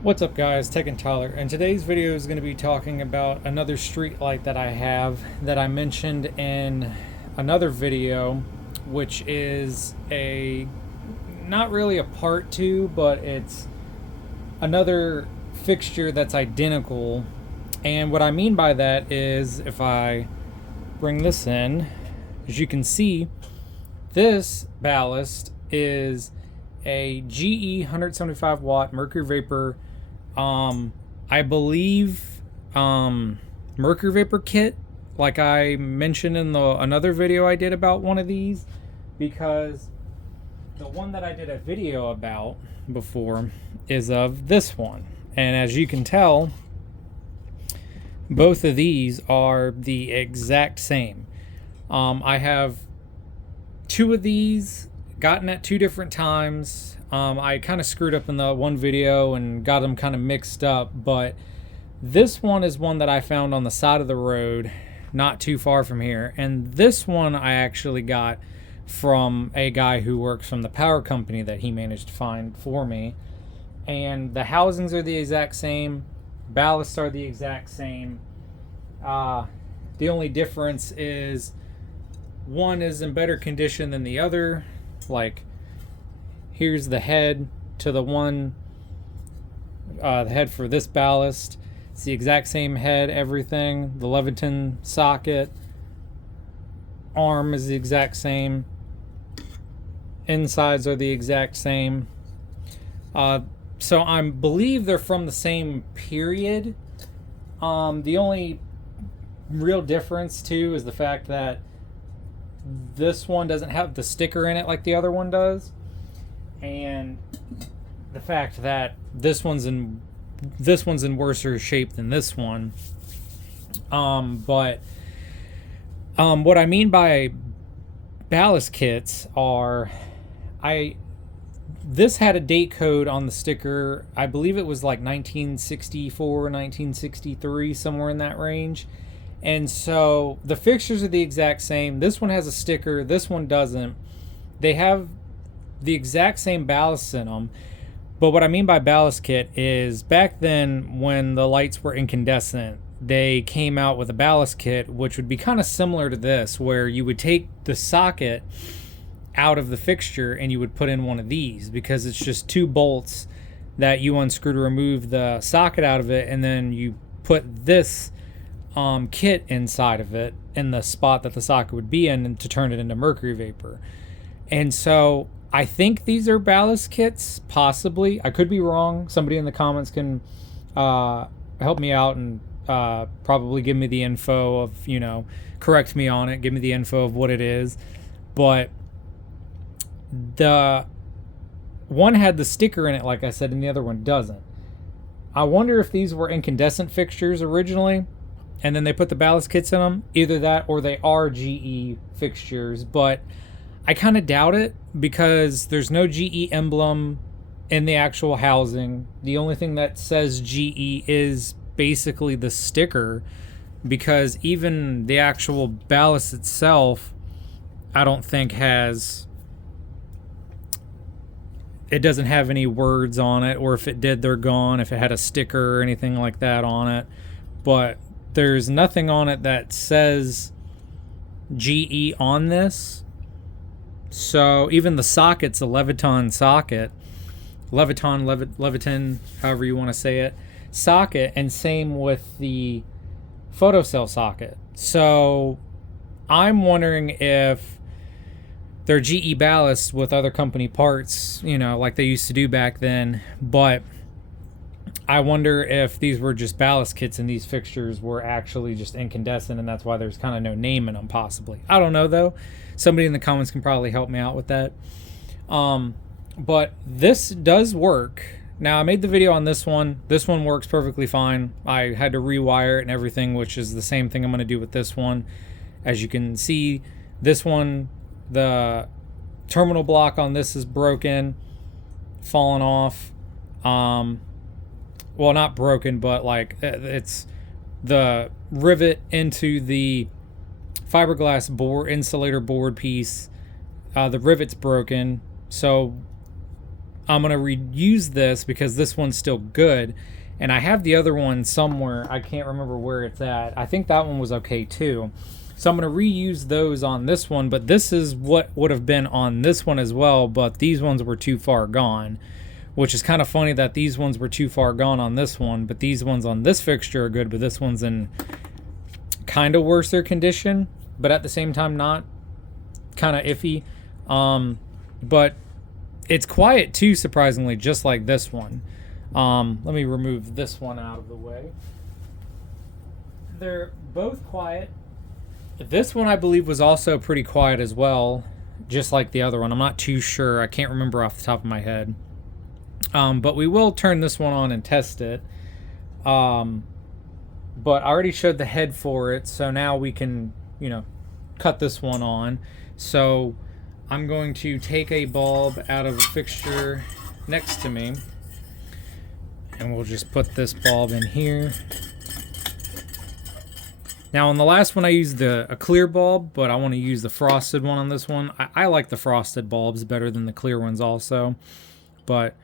What's up guys, Tech and Tyler, and today's video is going to be talking about another street light that I have that I mentioned in another video, which is not really a part two, but it's another fixture that's identical. And what I mean by that is, if I bring this in, as you can see, this ballast is a GE 175 watt mercury vapor, I believe, mercury vapor kit, like I mentioned in another video I did about one of these, because the one that I did a video about before is of this one. And as you can tell, both of these are the exact same. I have two of these, gotten at two different times. I kind of screwed up in the one video and got them kind of mixed up, but this one is one that I found on the side of the road not too far from here, and this one I actually got from a guy who works from the power company that he managed to find for me. And the housings are the exact same, ballasts are the exact same. The only difference is one is in better condition than the other. Like, here's the head to the one, the head for this ballast. It's the exact same head, everything. The Leviton socket arm is the exact same. Insides are the exact same. So I believe they're from the same period. The only real difference too is the fact that this one doesn't have the sticker in it like the other one does, and the fact that this one's in worse shape than this one. But what I mean by ballast kits are, this had a date code on the sticker. I believe it was like 1964, 1963, somewhere in that range. And so the fixtures are the exact same. This one has a sticker, this one doesn't. They have the exact same ballasts in them. But what I mean by ballast kit is, back then when the lights were incandescent, they came out with a ballast kit which would be kind of similar to this, where you would take the socket out of the fixture and you would put in one of these, because it's just two bolts that you unscrew to remove the socket out of it, and then you put this kit inside of it in the spot that the socket would be in, and to turn it into mercury vapor. And so I think these are ballast kits, possibly. I could be wrong. Somebody in the comments can help me out and probably give me the info of, correct me on it, give me the info of what it is. But the one had the sticker in it, like I said, and the other one doesn't. I wonder if these were incandescent fixtures originally, and then they put the ballast kits in them. Either that or they are GE fixtures, but I kind of doubt it, because there's no GE emblem in the actual housing. The only thing that says GE is basically the sticker, because even the actual ballast itself, I don't think it doesn't have any words on it, or if it did, they're gone, if it had a sticker or anything like that on it. But there's nothing on it that says GE on this. So even the socket's a Leviton socket, Leviton, however you want to say it, socket, and same with the photocell socket. So I'm wondering if they're GE ballasts with other company parts, like they used to do back then. But I wonder if these were just ballast kits and these fixtures were actually just incandescent, and that's why there's kind of no name in them, possibly. I don't know, though. Somebody in the comments can probably help me out with that. But this does work. Now, I made the video on this one. This one works perfectly fine. I had to rewire it and everything, which is the same thing I'm going to do with this one. As you can see, this one, the terminal block on this is broken, fallen off. Well, not broken, but like it's the rivet into the fiberglass board, insulator board piece. The rivet's broken. So I'm going to reuse this because this one's still good. And I have the other one somewhere. I can't remember where it's at. I think that one was okay too. So I'm going to reuse those on this one, but this is what would have been on this one as well, but these ones were too far gone, which is kind of funny that these ones were too far gone on this one, but these ones on this fixture are good, but this one's in kind of worser condition, but at the same time not, kind of iffy. But it's quiet too, surprisingly, just like this one. Let me remove this one out of the way. They're both quiet. This one I believe was also pretty quiet as well, just like the other one. I'm not too sure. I can't remember off the top of my head. But we will turn this one on and test it. But I already showed the head for it, so now we can, you know, cut this one on. So I'm going to take a bulb out of a fixture next to me, and we'll just put this bulb in here. Now on the last one I used a clear bulb, but I want to use the frosted one on this one. I like the frosted bulbs better than the clear ones also. But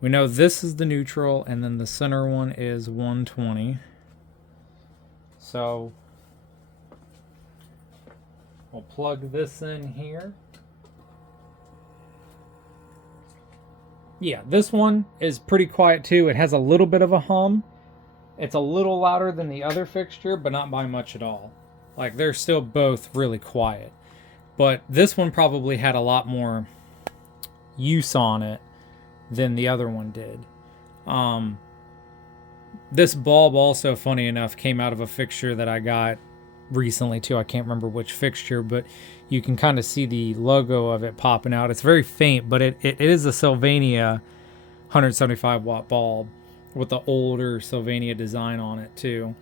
we know this is the neutral, and then the center one is 120. So we'll plug this in here. Yeah, this one is pretty quiet too. It has a little bit of a hum. It's a little louder than the other fixture, but not by much at all. Like, they're still both really quiet. But this one probably had a lot more use on it than the other one did. This bulb also, funny enough, came out of a fixture that I got recently too. I can't remember which fixture, but you can kind of see the logo of it popping out. It's very faint, but it is a Sylvania 175 watt bulb with the older Sylvania design on it too.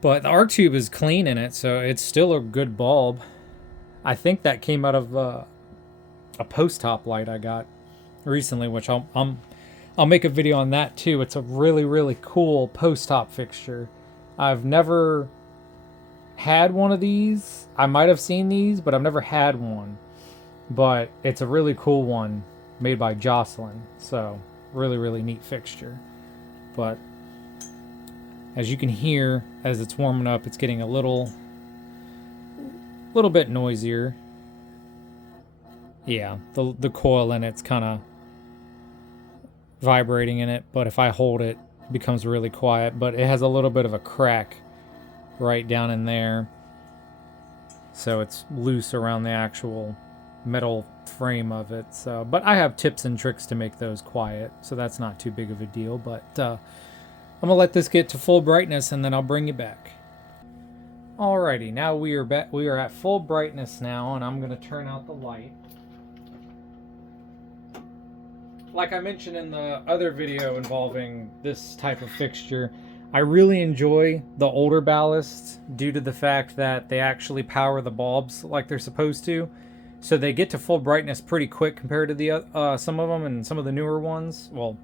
But the arc tube is clean in it, so it's still a good bulb. I think that came out of a post top light I got recently, which I'll make a video on that too. It's a really, really cool post top fixture. I've never had one of these. I might have seen these, but I've never had one. But it's a really cool one made by Jocelyn. So really, really neat fixture. But as you can hear, as it's warming up, it's getting a little bit noisier. Yeah, the coil in it's kind of vibrating in it, but if I hold it, it becomes really quiet. But it has a little bit of a crack right down in there, so it's loose around the actual metal frame of it. So, but I have tips and tricks to make those quiet, so that's not too big of a deal. But I'm gonna let this get to full brightness, and then I'll bring you back. Alrighty, now we are at full brightness now, and I'm gonna turn out the light. Like I mentioned in the other video involving this type of fixture, I really enjoy the older ballasts due to the fact that they actually power the bulbs like they're supposed to. So they get to full brightness pretty quick compared to the some of them and some of the newer ones. Well,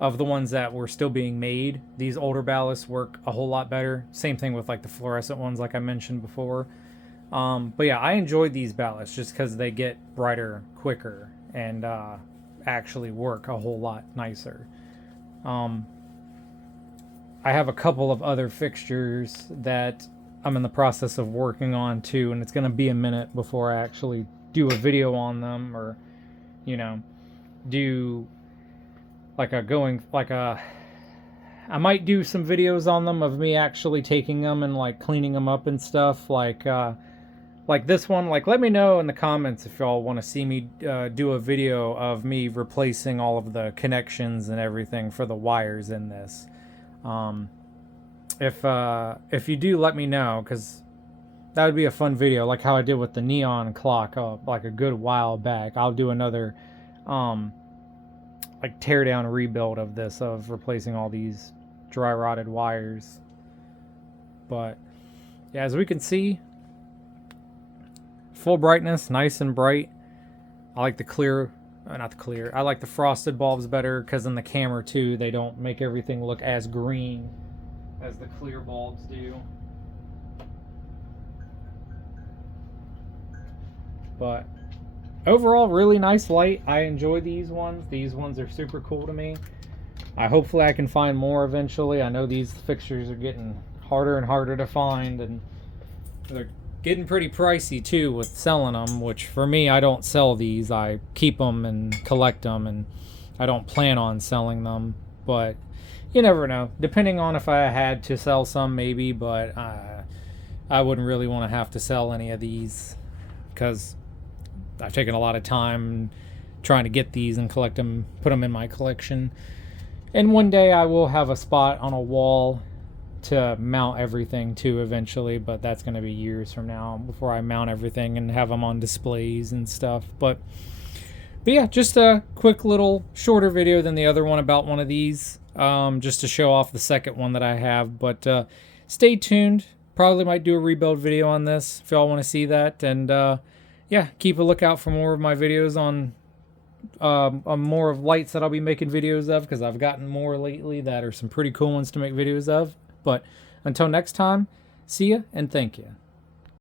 of the ones that were still being made, these older ballasts work a whole lot better. Same thing with like the fluorescent ones like I mentioned before. But yeah, I enjoy these ballasts just because they get brighter quicker and actually work a whole lot nicer. I have a couple of other fixtures that I'm in the process of working on too, and it's going to be a minute before I actually do a video on them, or, you know, do like I might do some videos on them of me actually taking them and like cleaning them up and stuff, like this one. Like, let me know in the comments if y'all want to see me do a video of me replacing all of the connections and everything for the wires in this. If you do, let me know, because that would be a fun video, like how I did with the neon clock like a good while back. I'll do another like tear down rebuild of this, of replacing all these dry rotted wires. But yeah, as we can see, full brightness, nice and bright. I like the clear, not the clear, I like the frosted bulbs better, because in the camera too, they don't make everything look as green as the clear bulbs do. But overall, really nice light. I enjoy these ones. These ones are super cool to me. Hopefully I can find more eventually. I know these fixtures are getting harder and harder to find, and they're getting pretty pricey too with selling them, which for me, I don't sell these. I keep them and collect them, and I don't plan on selling them. But you never know. Depending on if I had to sell some, maybe, but I wouldn't really want to have to sell any of these because I've taken a lot of time trying to get these and collect them, put them in my collection. And one day I will have a spot on a wall to mount everything to eventually, but that's going to be years from now before I mount everything and have them on displays and stuff. But yeah, just a quick little shorter video than the other one about one of these, just to show off the second one that I have. But stay tuned. Probably might do a rebuild video on this if y'all want to see that. And yeah, keep a lookout for more of my videos on more of lights that I'll be making videos of, because I've gotten more lately that are some pretty cool ones to make videos of. But until next time, see ya and thank you.